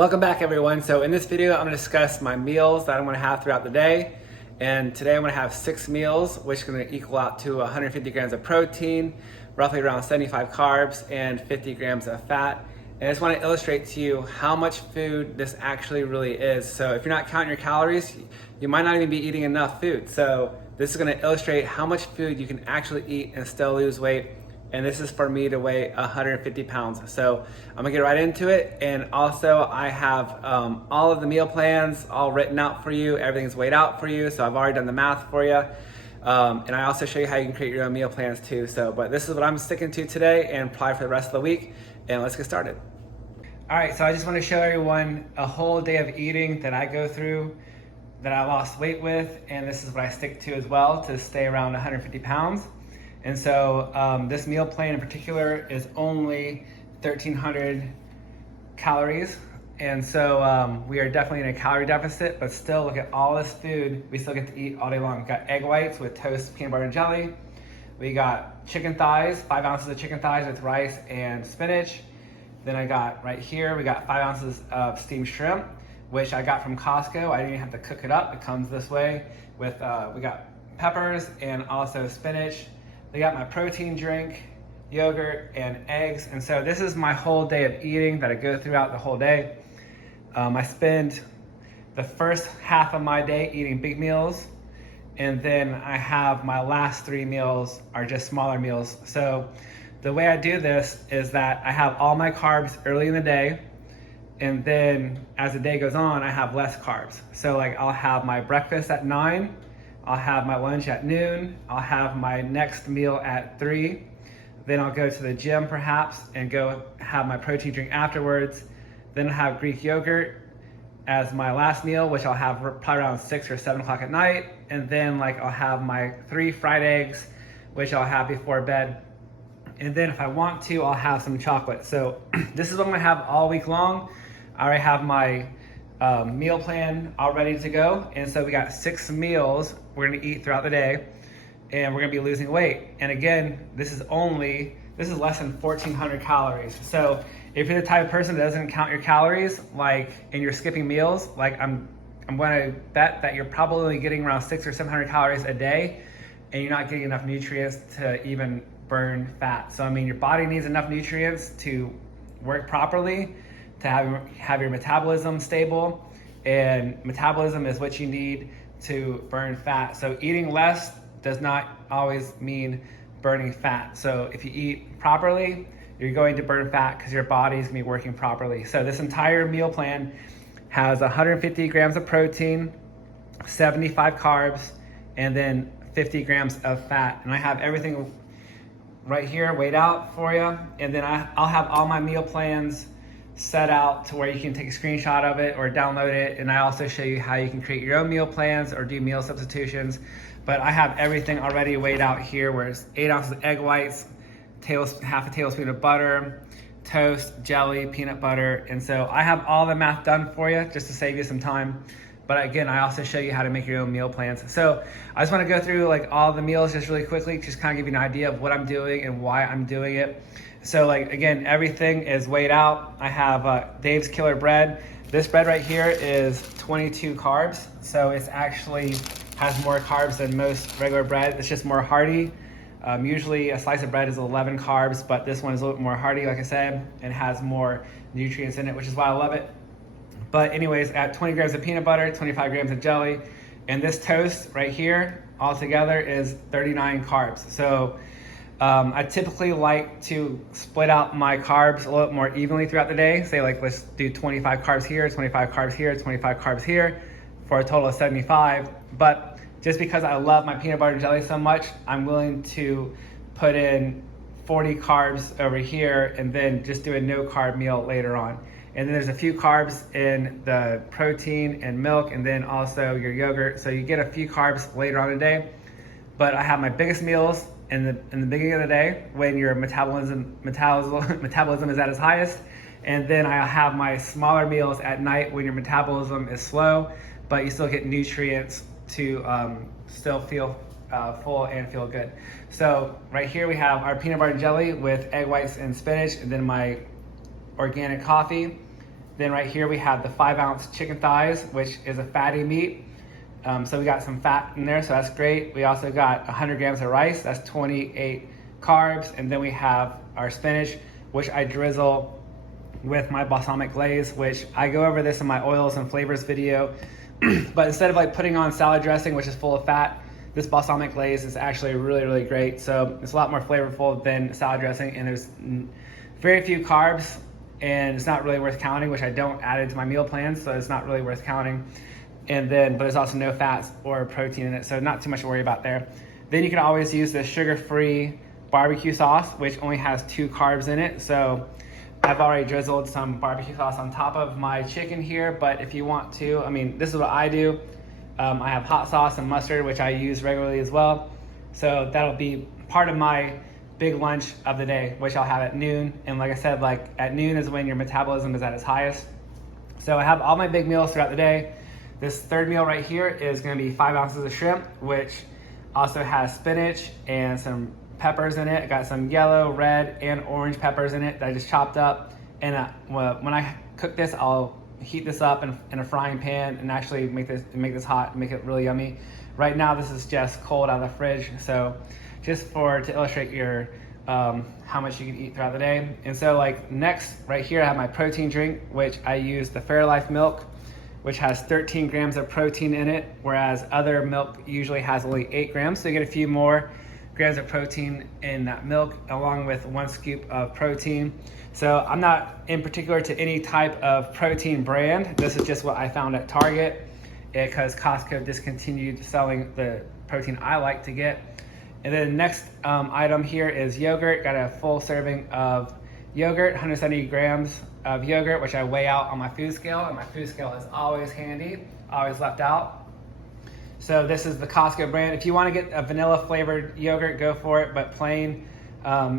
Welcome back everyone. So in this video, I'm gonna discuss my meals that I'm gonna have throughout the day. And today I'm gonna have 6 meals, which is gonna equal out to 150 grams of protein, roughly around 75 carbs, and 50 grams of fat. And I just wanna illustrate to you how much food this actually really is. So if you're not counting your calories, you might not even be eating enough food. So this is gonna illustrate how much food you can actually eat and still lose weight. And this is for me to weigh 150 pounds. So I'm gonna get right into it. And also I have all of the meal plans all written out for you. Everything's weighed out for you. So I've already done the math for you. And I also show you how you can create your own meal plans too. But this is what I'm sticking to today and probably for the rest of the week. And let's get started. All right, so I just wanna show everyone a whole day of eating that I go through, that I lost weight with. And this is what I stick to as well to stay around 150 pounds. And so this meal plan in particular is only 1,300 calories. And so we are definitely in a calorie deficit, but still look at all this food we still get to eat all day long. We've got egg whites with toast, peanut butter, and jelly. We got chicken thighs, 5 ounces of chicken thighs with rice and spinach. Then I got right here, we got 5 ounces of steamed shrimp, which I got from Costco. I didn't even have to cook it up. It comes this way with, we got peppers and also spinach. They got my protein drink, yogurt, and eggs. And so this is my whole day of eating that I go throughout the whole day. I spend the first half of my day eating big meals, and then I have my last 3 meals are just smaller meals. So the way I do this is that I have all my carbs early in the day, and then as the day goes on, I have less carbs. So like I'll have my breakfast at 9, I'll have my lunch at noon, I'll have my next meal at 3, then I'll go to the gym perhaps and go have my protein drink afterwards. Then I'll have Greek yogurt as my last meal, which I'll have probably around 6 or 7 o'clock at night. And then like I'll have my 3 fried eggs, which I'll have before bed. And then if I want to, I'll have some chocolate. So this is what I'm gonna have all week long. I already have my meal plan all ready to go. And so we got 6 meals we're gonna eat throughout the day, and we're gonna be losing weight. And again, this is less than 1,400 calories. So if you're the type of person that doesn't count your calories, and you're skipping meals, I'm gonna bet that you're probably getting around 600 or 700 calories a day, and you're not getting enough nutrients to even burn fat. So I mean, your body needs enough nutrients to work properly, to have your metabolism stable, and metabolism is what you need to burn fat. So eating less does not always mean burning fat. So if you eat properly, you're going to burn fat because your body is gonna be working properly. So this entire meal plan has 150 grams of protein, 75 carbs, and then 50 grams of fat. And I have everything right here weighed out for you. And then I'll have all my meal plans set out to where you can take a screenshot of it or download it. And I also show you how you can create your own meal plans or do meal substitutions. But I have everything already weighed out here, where it's 8 ounces of egg whites, half a tablespoon of butter, toast, jelly, peanut butter. And so I have all the math done for you just to save you some time. But again, I also show you how to make your own meal plans. So I just wanna go through all the meals just really quickly, just kind of give you an idea of what I'm doing and why I'm doing it. So again, everything is weighed out. I have Dave's Killer Bread. This bread right here is 22 carbs. So it's actually has more carbs than most regular bread. It's just more hearty. Usually a slice of bread is 11 carbs, but this one is a little bit more hearty, like I said, and has more nutrients in it, which is why I love it. But anyways, at 20 grams of peanut butter, 25 grams of jelly, and this toast right here altogether is 39 carbs. So I typically like to split out my carbs a little bit more evenly throughout the day. Say let's do 25 carbs here, 25 carbs here, 25 carbs here, for a total of 75. But just because I love my peanut butter and jelly so much, I'm willing to put in 40 carbs over here and then just do a no carb meal later on. And then there's a few carbs in the protein and milk, and then also your yogurt. So you get a few carbs later on in the day. But I have my biggest meals in the beginning of the day when your metabolism is at its highest. And then I have my smaller meals at night when your metabolism is slow, but you still get nutrients to still feel full and feel good. So right here we have our peanut butter and jelly with egg whites and spinach, and then my organic coffee. Then right here we have the 5-ounce chicken thighs, which is a fatty meat. So we got some fat in there, so that's great. We also got 100 grams of rice, that's 28 carbs. And then we have our spinach, which I drizzle with my balsamic glaze, which I go over this in my oils and flavors video. But instead of like putting on salad dressing, which is full of fat, this balsamic glaze is actually really, really great. So it's a lot more flavorful than salad dressing, and there's very few carbs, and it's not really worth counting, which I don't add into my meal plans, so it's not really worth counting. And then, but there's also no fats or protein in it, so not too much to worry about there. Then you can always use the sugar-free barbecue sauce, which only has 2 carbs in it. So I've already drizzled some barbecue sauce on top of my chicken here, but if you want to, I mean, this is what I do. I have hot sauce and mustard, which I use regularly as well. So that'll be part of my big lunch of the day, which I'll have at noon. And like I said, like at noon is when your metabolism is at its highest. So I have all my big meals throughout the day. This third meal right here is gonna be 5 ounces of shrimp, which also has spinach and some peppers in it. I got some yellow, red, and orange peppers in it that I just chopped up. And when I cook this, I'll heat this up in a frying pan and actually make this hot, make it really yummy. Right now, this is just cold out of the fridge. So just to illustrate your how much you can eat throughout the day. And so like next right here, I have my protein drink, which I use the Fairlife milk, which has 13 grams of protein in it, whereas other milk usually has only 8 grams. So you get a few more grams of protein in that milk, along with 1 scoop of protein. So I'm not in particular to any type of protein brand. This is just what I found at Target, because Costco discontinued selling the protein I like to get. And then the next item here is yogurt. Got a full serving of yogurt, 170 grams of yogurt, which I weigh out on my food scale, and my food scale is always handy, always left out. So this is the Costco brand. If you want to get a vanilla flavored yogurt, go for it, but plain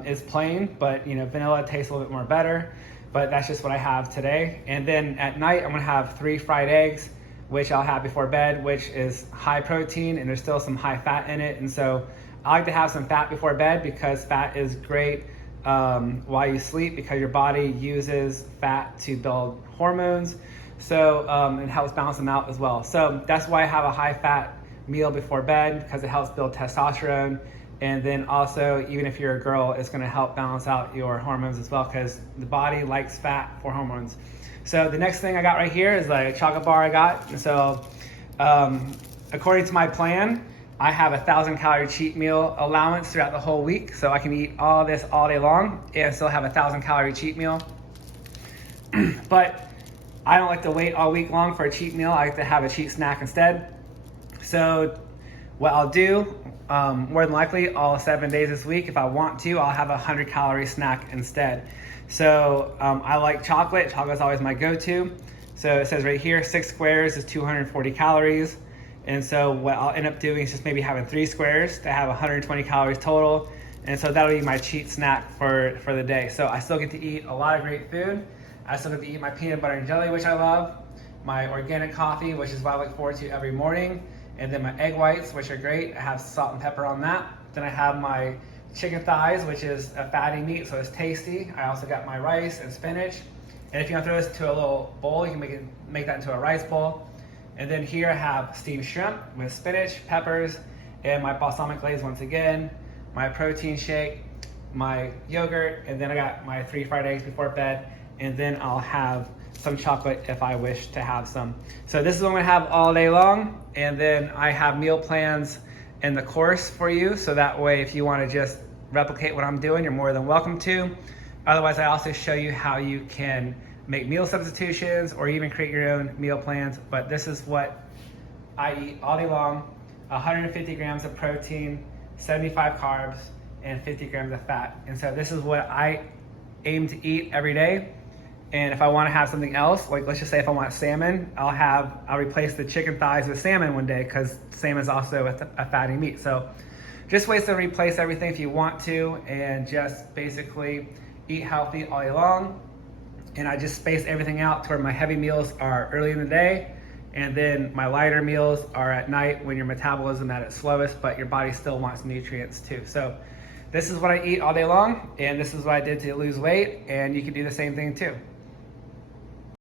is plain, but you know, vanilla tastes a little bit more better, but that's just what I have today. And then at night, I'm gonna have 3 fried eggs, which I'll have before bed, which is high protein, and there's still some high fat in it. And so I like to have some fat before bed, because fat is great while you sleep, because your body uses fat to build hormones. So it helps balance them out as well. So that's why I have a high fat meal before bed, because it helps build testosterone. And then also, even if you're a girl, it's gonna help balance out your hormones as well, because the body likes fat for hormones. So the next thing I got right here is like a chocolate bar I got. And so according to my plan, I have 1,000 calorie cheat meal allowance throughout the whole week. So I can eat all this all day long and still have 1,000 calorie cheat meal. But I don't like to wait all week long for a cheat meal. I like to have a cheat snack instead. So what I'll do, more than likely all 7 days this week, if I want to, I'll have a 100 calorie snack instead. So I like chocolate. Chocolate is always my go-to. So it says right here, 6 squares is 240 calories. And so what I'll end up doing is just maybe having 3 squares to have 120 calories total. And so that'll be my cheat snack for the day. So I still get to eat a lot of great food. I still get to eat my peanut butter and jelly, which I love, my organic coffee, which is what I look forward to every morning, and then my egg whites, which are great. I have salt and pepper on that. Then I have my chicken thighs, which is a fatty meat, so it's tasty. I also got my rice and spinach. And if you want to throw this into a little bowl, you can make that into a rice bowl. And then here I have steamed shrimp with spinach, peppers, and my balsamic glaze once again, my protein shake, my yogurt, and then I got my 3 fried eggs before bed, and then I'll have some chocolate if I wish to have some. So this is what I'm gonna have all day long, and then I have meal plans in the course for you, so that way if you wanna just replicate what I'm doing, you're more than welcome to. Otherwise, I also show you how you can make meal substitutions or even create your own meal plans. But this is what I eat all day long: 150 grams of protein, 75 carbs, and 50 grams of fat. And so this is what I aim to eat every day. And if I want to have something else, like let's just say if I want salmon, I'll replace the chicken thighs with salmon one day, because salmon is also a fatty meat. So just ways to replace everything if you want to, and just basically eat healthy all day long. And I just space everything out to where my heavy meals are early in the day, and then my lighter meals are at night when your metabolism is at its slowest, but your body still wants nutrients too. So this is what I eat all day long, and this is what I did to lose weight, and you can do the same thing too.